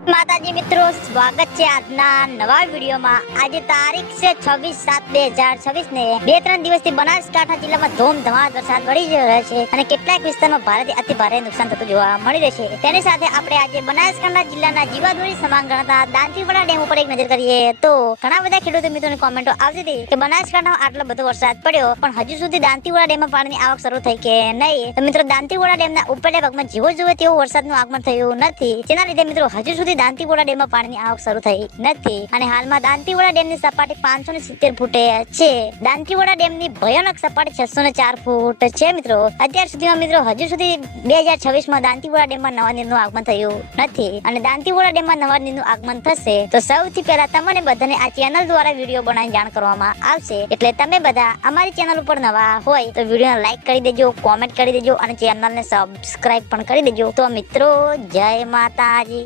માતાજી મિત્રો, સ્વાગત છે આજના નવા વિડીયોમાં। આજે તારીખ છે 26/7/2026 ને 2-3 દિવસથી બનાસકાંઠા જિલ્લામાં ધોમધમાર વરસાદ પડી રહ્યો છે અને કેટલાક વિસ્તારમાં ભારેથી અતિ ભારે નુકસાન થતું જોવા મળી રહ્યું છે। તેની સાથે આપણે આજે બનાસકાંઠા જિલ્લાના જીવાદોરી સમાન ગણાતા દાંતીવાડા ડેમ ઉપર એક નજર કરીએ તો ઘણા બધા ખેડૂતો મિત્રોની કોમેન્ટો આવતી હતી કે બનાસકાંઠામાં આટલો બધો વરસાદ પડ્યો પણ હજુ સુધી દાંતીવાડા ડેમમાં પાણીની આવક શરૂ થઈ કે નહીં। તો મિત્રો, દાંતીવાડા ડેમના ઉપરના ભાગમાં જેવો જોઈએ તેવો વરસાદનું આગમન થયું નથી, જેના લીધે મિત્રો હજુ સુધી દાંતીવાડા ડેમમાં પાણીની આવક શરૂ થઈ નથી અને હાલમાં દાંતીવાડા ડેમની સપાટી 570 ફૂટે છે। દાંતીવાડા ડેમની ભયાનક સપાટી 604 ફૂટ છે મિત્રો। અત્યાર સુધીમાં મિત્રો હજુ સુધી 2026માં દાંતીવાડા ડેમમાં નવા નીરનું આગમન થયું નથી અને દાંતીવાડા ડેમમાં નવા નીરનું આગમન થશે તો સૌથી પહેલા તમને બધાને આ ચેનલ દ્વારા વિડીયો બનાવી જાણ કરવામાં આવશે। એટલે તમે બધા અમારી ચેનલ ઉપર નવા હોય તો વિડીયોને લાઈક કરી દેજો, કોમેન્ટ કરી દેજો અને ચેનલને સબસ્ક્રાઇબ પણ કરી દેજો। તો મિત્રો, જય માતાજી।